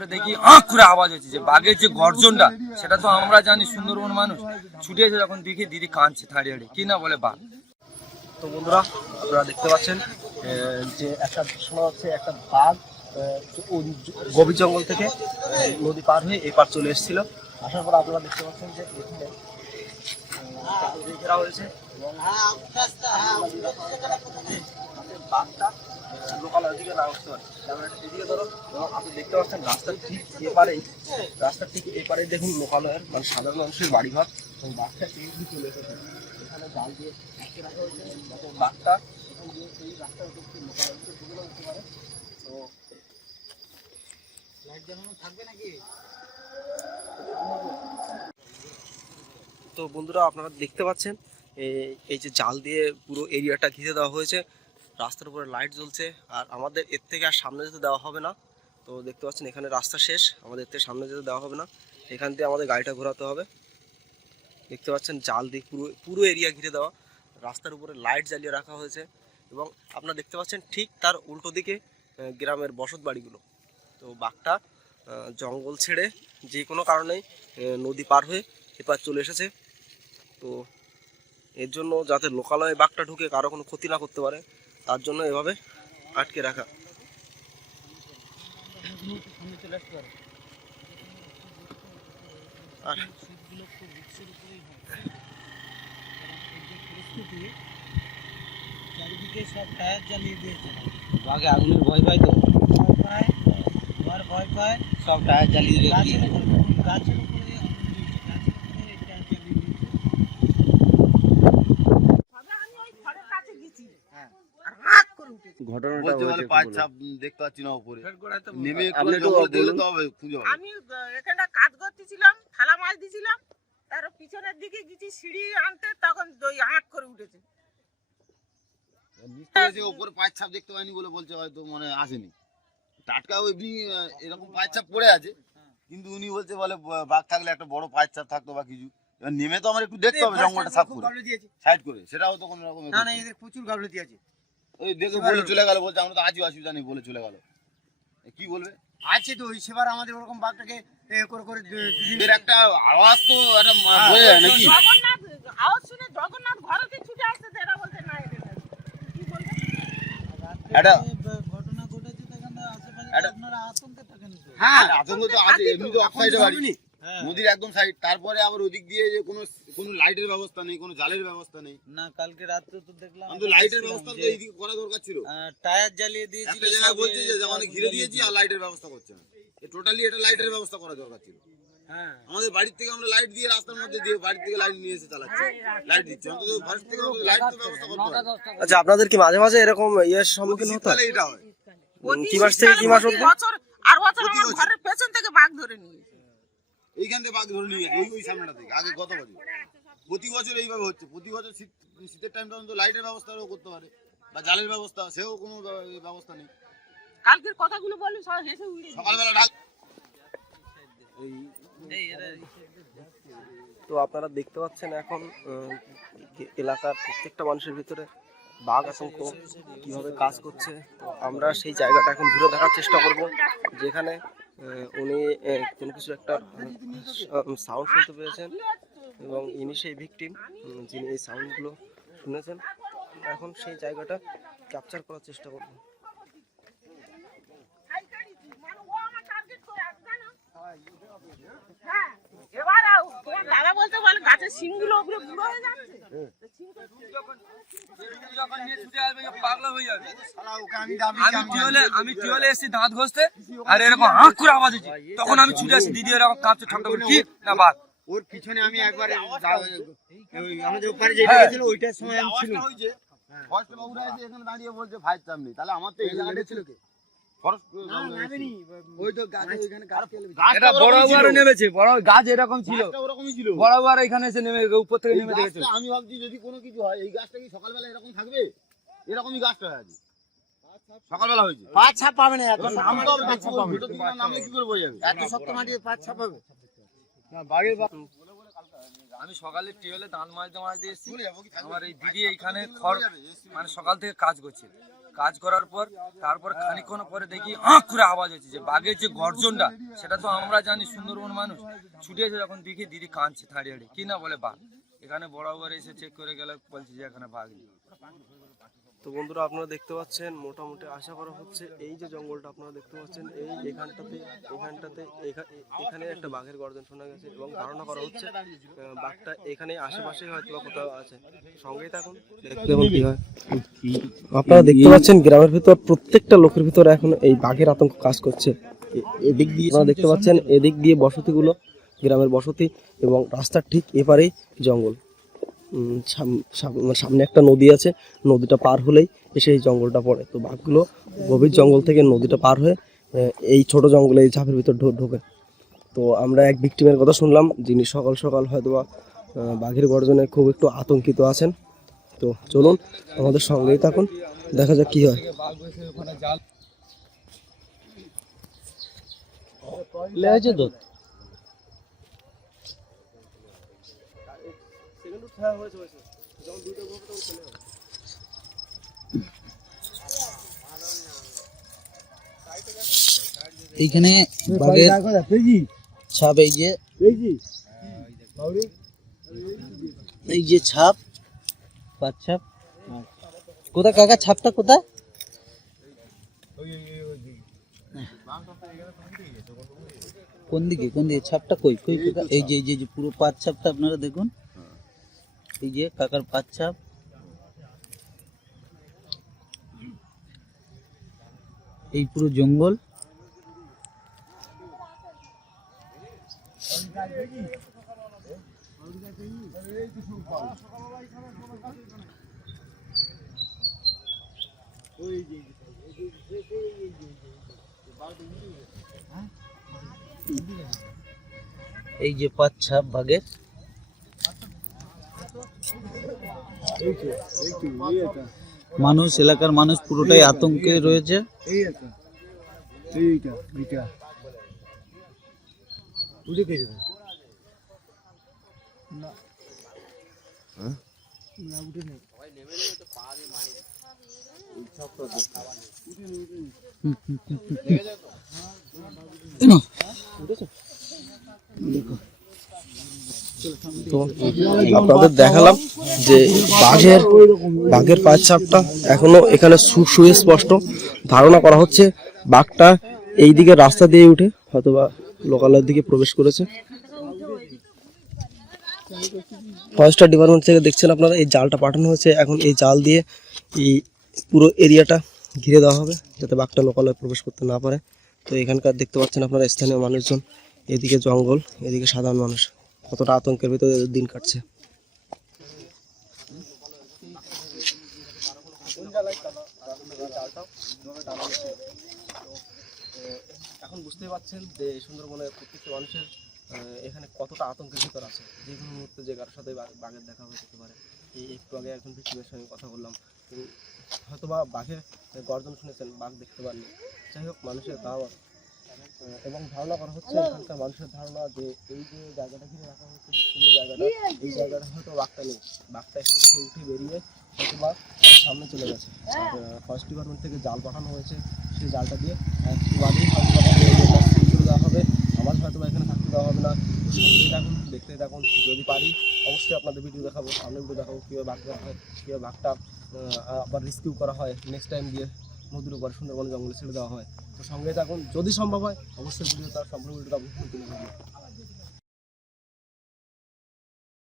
তারপরে দেখি আঁক করে আওয়াজ হচ্ছে যে বাঘের যে গর্জনটা সেটা তো আমরা জানি সুন্দরবন মানুষ ছুটে এসে যখন দেখি দিদি কাঁদছে থাড়ি হাড়ি কি না বলে বাঘ তো বন্ধুরা আপনারা দেখতে পাচ্ছেন যে একটা শোনা হচ্ছে একটা বাঘ গভীর জঙ্গল থেকে নদী পার হয়ে এপার চলে এসেছিল আসার পর আপনারা দেখতে পাচ্ছেন যে এখানে ঘেরা হয়েছে এবং বাঘটা এ, লোকালয়ের দিকে না উঠতে পারে। ক্যামেরাটা এদিকে ধরো আপনি দেখতে পাচ্ছেন রাস্তার ঠিক এপারেই রাস্তার ঠিক এপারে দেখুন লোকালয়ের মানে সাধারণ মানুষের বাড়িঘর এবং বাঘটা চলে এসেছে। এখানে জাল দিয়ে বাঘটা তো তো বন্ধুরা আপনারা দেখতে পাচ্ছেন এই যে জাল দিয়ে পুরো এরিয়াটা ঘিরে দেওয়া হয়েছে। রাস্তার উপরে লাইট জ্বলছে, আর আমাদের এর থেকে আর সামনে যেতে দেওয়া হবে না। তো দেখতে পাচ্ছেন এখানে রাস্তা শেষ, আমাদের এর থেকে সামনে যেতে দেওয়া হবে না। এখান দিয়ে আমাদের গাড়িটা ঘোরাতে হবে। দেখতে পাচ্ছেন জাল দিয়ে পুরো পুরো এরিয়া ঘিরে দেওয়া। রাস্তার উপরে লাইট জ্বালিয়ে রাখা হয়েছে এবং আপনারা দেখতে পাচ্ছেন ঠিক তার উল্টো দিকে গ্রামের বসত বাড়িগুলো। তো বাঘটা জঙ্গল ছেড়ে যে কোনো কারণেই নদী পার হয়ে এপার চলে এসেছে। তো এর জন্য যাতে লোকালয়ে বাঘটা ঢুকে, কারও কোনো ক্ষতি না করতে পারে। তার জন্য এভাবে আটকে রাখা। আর চারিদিকে সব টায়ার জ্বালিয়ে দিয়েছে বাঘে আগুনের ভয় পাই তো? ভয় পায় ভয় পায় সব টায়ার জ্বালিয়ে গাছের উপরে গাছের উপরে আগুন দিয়েছে গাছের উপরে এই টায়ার জ্বালিয়ে দিয়েছে ঘটনাটা বলছে বলে হয়েছে একটু পায়ের বলুন। ছাপ দেখতে পাচ্ছি না উপরে। নেমে আপনি একটু একটু জঙ্গলে দেখলে বলুন। তো হবে খুঁজে আমি আহ, কাজ করতেছিলাম থালা মাছ দিছিলাম তার পিছনের দিকে গেছি সিঁড়ি আনতে তখন ওই আঁট করে উঠেছে। নিশ্চয়ই উপরে পায়ের ছাপ দেখতে পাইনি বলে বলছে হয়তো মনে হয় আসেনি। টাটকা এরকম পায়ের ছাপ পড়ে আছে কিন্তু উনি বলছে বলে বাঘ থাকলে একটা বড় পায়ের ছাপ থাকতো বা কিছু। নেমে তো আমার একটু দেখতে হবে জঙ্গলটা সাফ করে। সাইড করে সেটাও তো কোনো রকম না না এদের প্রচুর গাফলতি আছে। ওই দেখে বলে চলে গেল বলছে আমরা তো আজই অসুবিধা নেই বলে চলে গেল। কি বলবে? আছে তো ওই সেবার আমাদের ওরকম বাঘটাকে এ করে করে এর একটা আওয়াজ তো একটা বোঝা যায় নাকি? জগন্নাথ আওয়াজ শুনে জগন্নাথ ঘরেতে ছুটে আসছে এরা বলছে না কি বলবে? একটা ঘটনা ঘটেছে সেখানে আশেপাশে আপনারা আতঙ্কে থাকেন তো? হ্যাঁ। আতঙ্ক তো আছে এমনি তো অফসাইডে বাড়ি। হ্যাঁ। নদীর একদম সাইড তারপরে আবার ওদিক দিয়ে যে কোনো কোনো লাইটের ব্যবস্থা নেই কোনো জালের ব্যবস্থা নেই। না কালকে রাত্রে তো দেখলাম আমি তো লাইটের ব্যবস্থা তো এইদিকে করা দরকার ছিল। টায়ার জ্বালিয়ে দিয়েছিল একটা জায়গায় বলছে যে আমাদের ঘিরে দিয়েছি আর লাইটের ব্যবস্থা করছে না। টোটালি এটা লাইটের ব্যবস্থা করা দরকার ছিল। হ্যাঁ। আমাদের বাড়ির থেকে আমরা লাইট দিয়ে রাস্তার মধ্যে দিয়ে বাড়ির থেকে লাইট নিয়ে এসে চালাচ্ছি। লাইট দিচ্ছি। অন্তত ফার্স্ট থেকে লাইট তো ব্যবস্থা করতে হবে আচ্ছা আপনাদের কি মাঝে মাঝে এরকম ইয়ের সম্মুখীন হতে হয়? এটা হয়। কি মাস থেকে কি মাস প্রতি আর বছর আমার ঘরের পেছন থেকে বাঘ ধরে নিয়ে। এইখান থেকে বাঘ ধরে নিয়ে গেছে ওই ওই সামনেটা থেকে আগে গত বছর। প্রতি বছর এইভাবে হচ্ছে প্রতি বছর শীত শীতের টাইমটা অন্তত লাইটের ব্যবস্থাও করতে পারে বা জালের ব্যবস্থা সেও কোনো ব্যবস্থা নেই। কালকের কথাগুলো বলি সব হেসে উড়ে সকালবেলা ডাক তো আপনারা দেখতে পাচ্ছেন এখন এ- এলাকার প্রত্যেকটা মানুষের ভিতরে বাঘ আতঙ্ক কীভাবে কাজ করছে। তো আমরা সেই জায়গাটা এখন ঘুরে দেখার চেষ্টা করব যেখানে উনি কোনো কিছু একটা সাউন্ড শুনতে পেয়েছেন এবং ইনি সেই ভিকটিম যিনি এই সাউন্ডগুলো শুনেছেন এখন সেই জায়গাটা ক্যাপচার করার চেষ্টা করব? হ্যাঁ, এবার আও, তোমার দাদা বলতে বলে ওগুলো বুড়ো হয়ে যাচ্ছে। হয়ে। আমি আমি টিওলে এসেছি দাঁত ঘষতে আর এরকম আঁক করে আওয়াজ হচ্ছে। তখন আমি ছুটে আসি দিদি এরকম কাঁপছে ঠক করে, কি? না বাঘ ওর পিছনে আমি একবার আমাদের যেটা হ্যাঁ। গেছিল ওইটার সময় আমি ছিল এসে এখানে দাঁড়িয়ে বলছে চাপ নেই। তাহলে আমার তো এই জায়গাটা ছিল কি? তো গাছে গাছ ফেলে এটা বড় বাবারও নেমেছে বড় গাছ এরকম ছিল। গাছটা ওরকমই ছিল। বড় বাবার এখানে এসে নেমে উপর থেকে নেমে দেখেছে। আমি ভাবছি যদি কোনো কিছু হয় এই গাছটা কি সকালবেলা এরকম থাকবে? এরকমই গাছটা হয়ে আছে। সকালবেলা হয়েছে। পাঁচ ছাপ পাবে না এত নাম তো হবে দেখছি বলব, নামলে কি করে বোঝা যাবে? এত শক্ত মাটি পাঁচ ছাপ পাবে। আমি সকালে টিওলে দাঁত মারতে মারতে এসেছি। চলে যাব কি থাকবে? আমার এই দিদি এইখানে খড় মানে সকাল থেকে কাজ করছে। কাজ করার পর তারপর খানিকক্ষণ পরে দেখি আঁক করে আওয়াজ হচ্ছে যে বাঘের যে গর্জনটা, সেটা তো আমরা জানি, সুন্দরবন মানুষ। ছুটে এসে যখন দেখি, দিদি কাঁদছে থাড়ি হাড়ি। কি না বলে বাঘ? এখানে বড় বড় এসে চেক করে গেলে, বলছে যে এখানে বাঘ নেই। তো বন্ধুরা, আপনারা দেখতে পাচ্ছেন, মোটামুটি আশা করা হচ্ছে এই যে জঙ্গলটা আপনারা দেখতে পাচ্ছেন, এই এখানটাতে এখানটাতে, এখা- এখানে একটা বাঘের গর্জন শোনা গেছে এবং ধারণা করা হচ্ছে বাঘটা এখানে আশেপাশে হয়তো বা কোথাও আছে। সঙ্গেই থাকুন, দেখতে কি হয়। আপনারা দেখতে পাচ্ছেন গ্রামের ভিতর প্রত্যেকটা লোকের ভিতর এখন এই বাঘের আতঙ্ক কাজ করছে। এদিক দিয়ে আপনারা দেখতে পাচ্ছেন এদিক দিয়ে বসতিগুলো গ্রামের বসতি এবং রাস্তার ঠিক এপারেই জঙ্গল। মানে সামনে একটা নদী আছে নদীটা পার হলেই এসে এই জঙ্গলটা পড়ে। তো বাঘগুলো গভীর জঙ্গল থেকে নদীটা পার হয়ে এই ছোট জঙ্গলে এই ঝাঁপের ভিতর ঢোকে। তো আমরা এক ভিক্টিমের কথা শুনলাম যিনি সকাল সকাল হয়তো বাঘের গর্জনে খুব একটু আতঙ্কিত আছেন। তো চলুন আমাদের সঙ্গেই থাকুন, দেখা যাক কি হয়। এইখানে ছাপ, এই যে এই যে ছাপ পাঁচ ছাপ কোথা কাকা, ছাপটা কোথা কোন দিকে? কোন দিকে? ছাপটা কই? কই এই যে এই যে পুরো পাঁচ আপনারা দেখুন। এই যে, কাকার পাঁচ এই পুরো জঙ্গল। এই যে পাঁচ ছাপ বাঘের মানুষ এলাকার মানুষ পুরোটাই আতঙ্কে রয়েছে। তো আপনাদের দেখালাম যে বাঘের বাঘের পায়ের ছাপটা এখনও এখানে সুস্পষ্ট। ধারণা করা হচ্ছে বাঘটা এই দিকে রাস্তা দিয়ে উঠে হয়তোবা লোকালয়ের দিকে প্রবেশ করেছে। ফরেস্টার ডিপার্টমেন্ট থেকে দেখছেন আপনারা, এই জালটা পাঠানো হয়েছে। এখন এই জাল দিয়ে এই পুরো এরিয়াটা ঘিরে দেওয়া হবে, যাতে বাঘটা লোকালয়ে প্রবেশ করতে না পারে। তো এখানকার দেখতে পাচ্ছেন আপনারা স্থানীয় মানুষজন, এদিকে জঙ্গল, এদিকে সাধারণ মানুষ। কতটা আতঙ্কের ভিতরে দিন কাটছে। এখন বুঝতেই পারছেন যে সুন্দরবনের প্রত্যেকটা মানুষের এখানে কতটা আতঙ্কের ভিতর আছে? যে কোনো মুহূর্তে যে কারোর সাথে বা- বাঘের দেখা হয়ে যেতে পারে। এই একটু আগে একজন ভিক্টিমের সঙ্গে কথা বললাম। উম, হয়তোবা বাঘের গর্জন শুনেছেন বাঘ দেখতে পাননি। যাই হোক মানুষের ধারণা আহ, এবং ধারণা করা হচ্ছে এখানকার মানুষের ধারণা যে এই যে জায়গাটা ঘিরে রাখা হচ্ছে বিচ্ছিন্ন জায়গাটা এই জায়গাটা হয়তো বাঘটা নেই। বাঘটা এখান থেকে উঠে বেরিয়ে হয়তো বা সামনে চলে গেছে। ফরেস্ট ডিপার্টমেন্ট থেকে জাল পাঠানো হয়েছে। সেই জালটা দিয়ে একটু বাদেই হয়তো বা দেওয়া হবে। আমার হয়তো এখানে থাকতে দেওয়া হবে না। দেখুন দেখতে থাকুন। যদি পারি, অবশ্যই আপনাদের ভিডিও দেখাবো। সামনে ভিডিও দেখাবো কীভাবে বাঘ ধরা হয়, কীভাবে বাঘটা আবার রেস্কিউ করা হয়। নেক্সট টাইম দিয়ে নদীর উপর সুন্দরবন জঙ্গলে ছেড়ে দেওয়া হয়। তো সঙ্গে থাকুন। যদি সম্ভব হয়, অবশ্যই ভিডিও তার সম্পূর্ণ ভিডিওটা আপনি